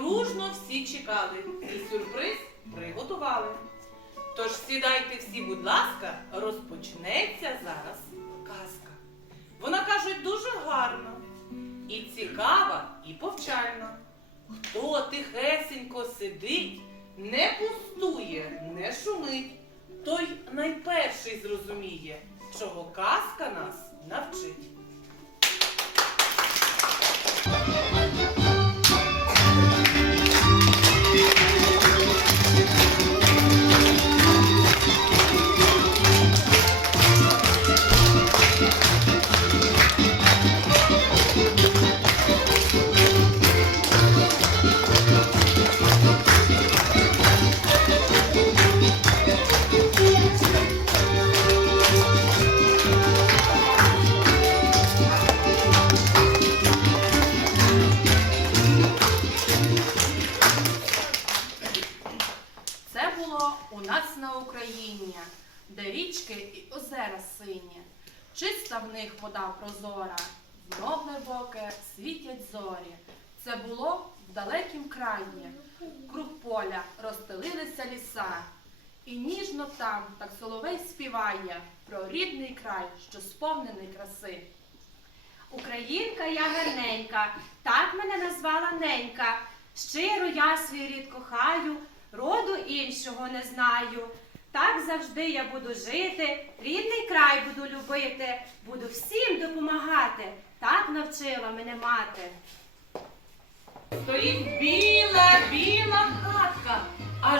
дружно всі чекали і сюрприз приготували. Тож сідайте всі, будь ласка, розпочнеться зараз казка. Вона кажуть дуже гарно, і цікава, і повчальна. Хто тихесенько сидить, не пустує, не шумить, той найперший зрозуміє, чого казка нас навчить. Глибоке світять зорі. Це було в далекім краї, круг поля розстелилися ліса, і ніжно там так соловей співає про рідний край, що сповнений краси. Українка я гарненька, так мене назвала ненька. Щиро я свій рід кохаю, роду іншого не знаю. Так завжди я буду жити, рідний край буду любити, буду всім допомагати. Так навчила мене мати. Стоїть біла, біла хатка, а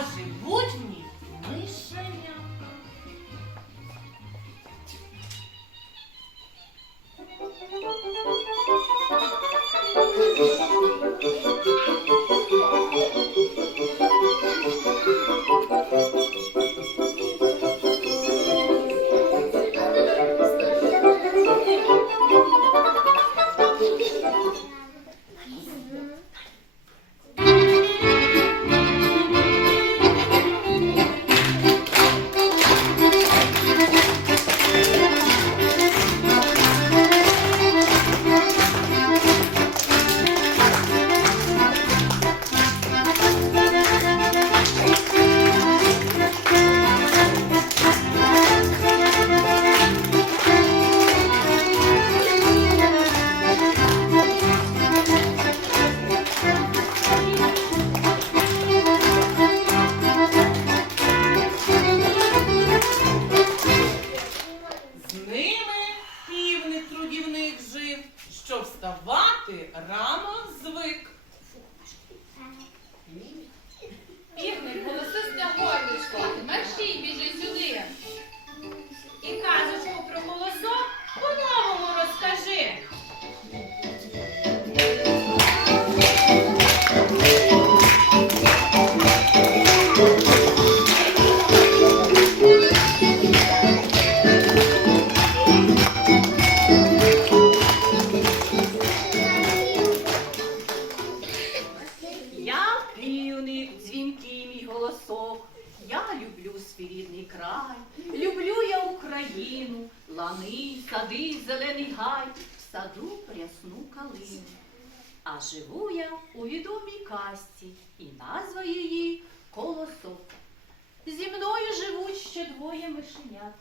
Україну, лани, сади, зелений гай, в саду прясну калину. А живу я у відомій казці, і назва її колосок. Зі мною живуть ще двоє мишенят.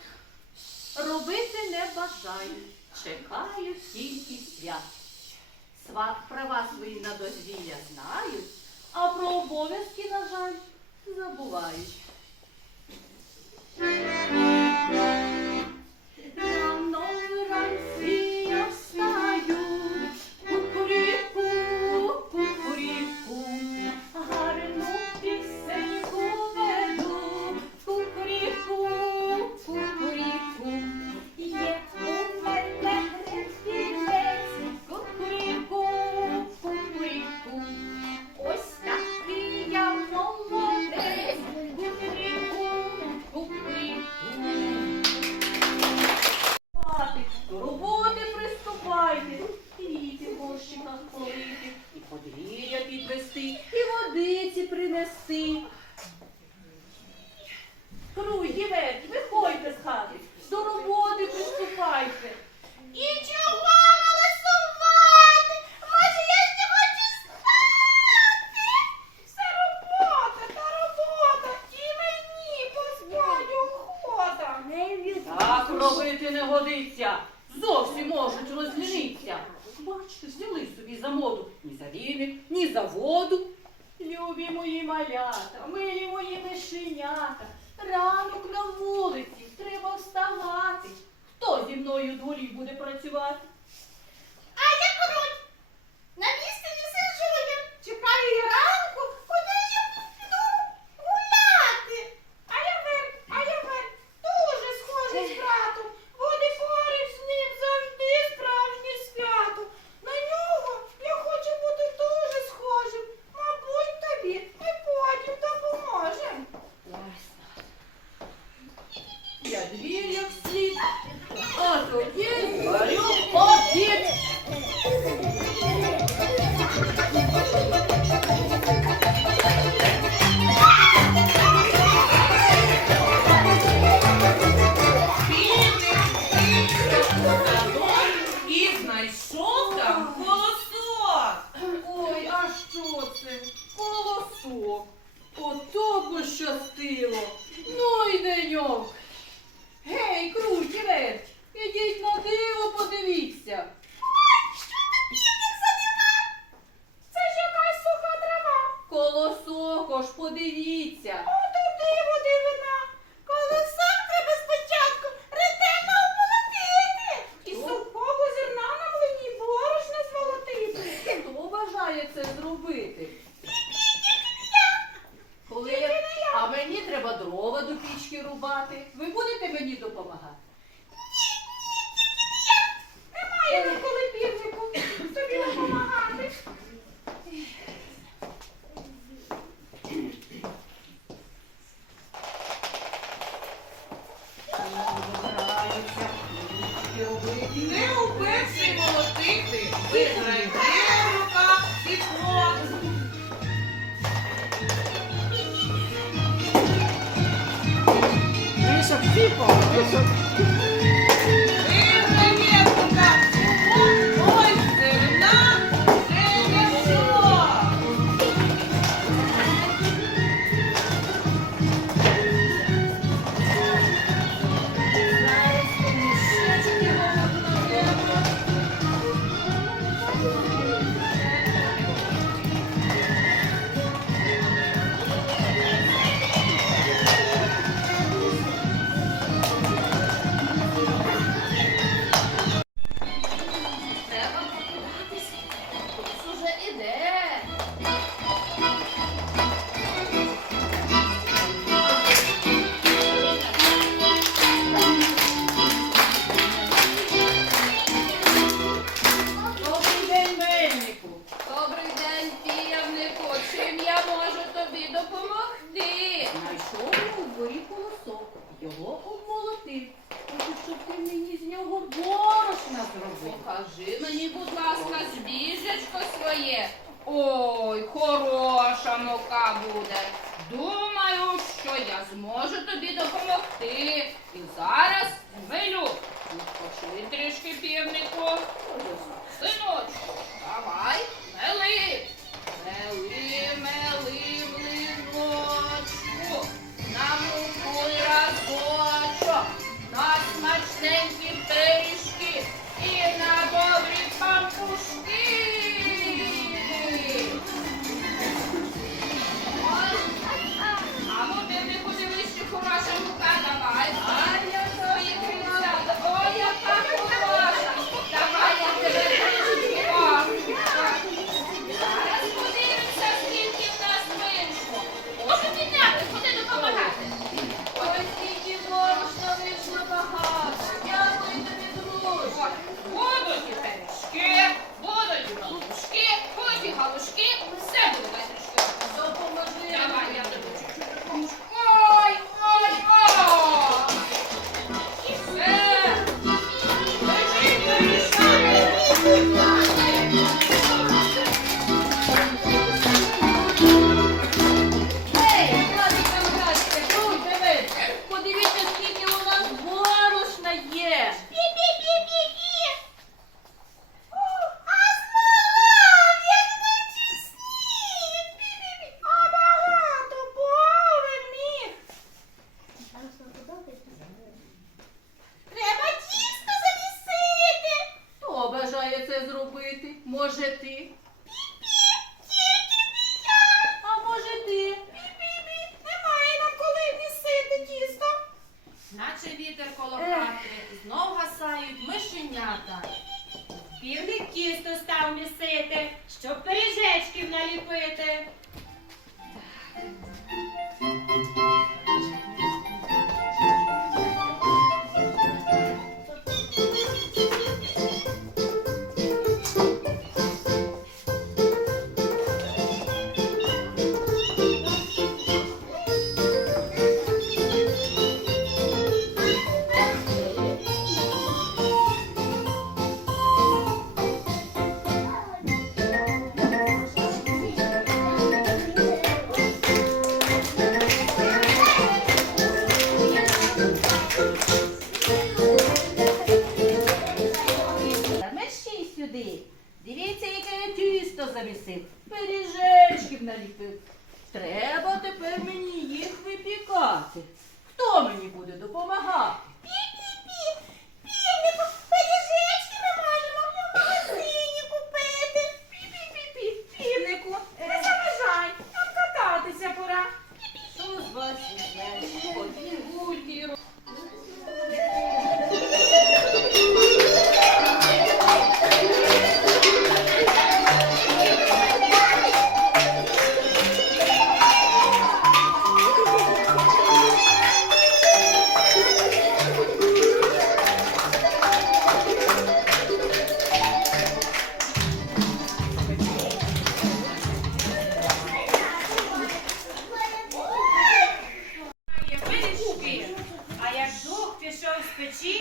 Робити не бажаю, чекаю тільки свят. Права свої на дозвілля знають, а про обов'язки, на жаль, забувають. give it. maçı var. よいしょ。мені, будь ласка, збіжечко своє. Ой, хороша мука буде. Думаю, що я зможу тобі допомогти. І зараз милю. Відпочи трішки півнику. Синочку, давай, мели. Мели, мели, млиночку. На муку разочок. На смачненьку. Thank you. But she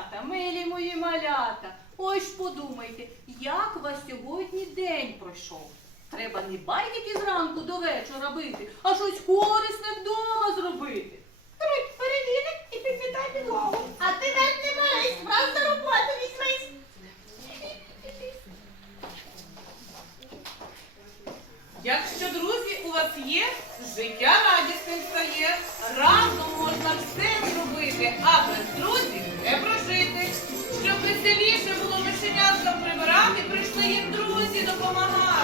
дівчата, милі мої малята. Ось подумайте, як вас сьогодні день пройшов. Треба не байдики зранку до вечора бити, а щось корисне вдома зробити. їм друзі допомагають.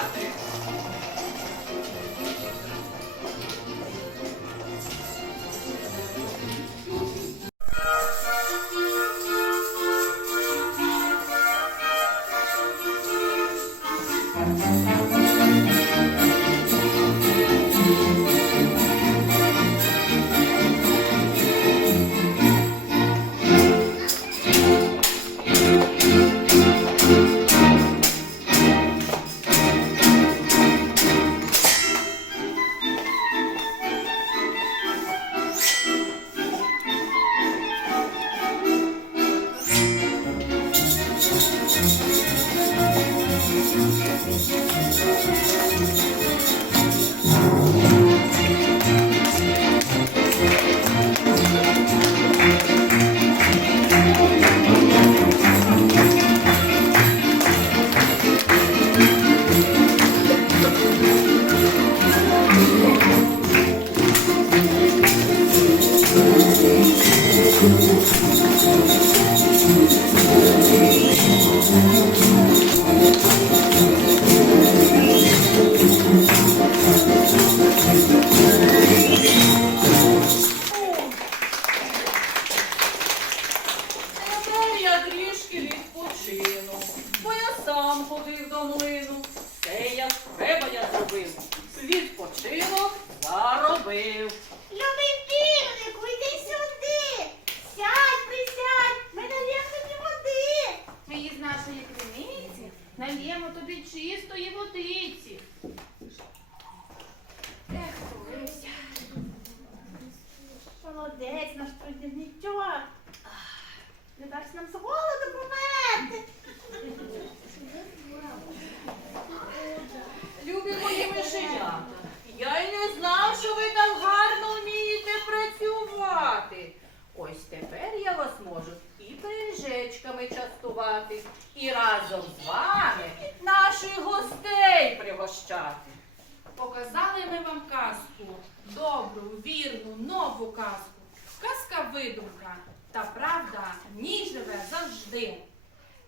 та правда в ній живе завжди.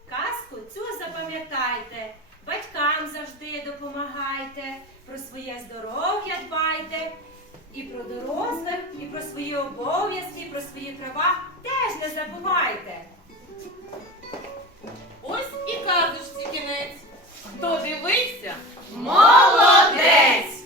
Казку цю запам'ятайте, батькам завжди допомагайте, про своє здоров'я дбайте, і про дорослих, і про свої обов'язки, і про свої права теж не забувайте. Ось і казочці кінець. Хто дивиться, Молодець!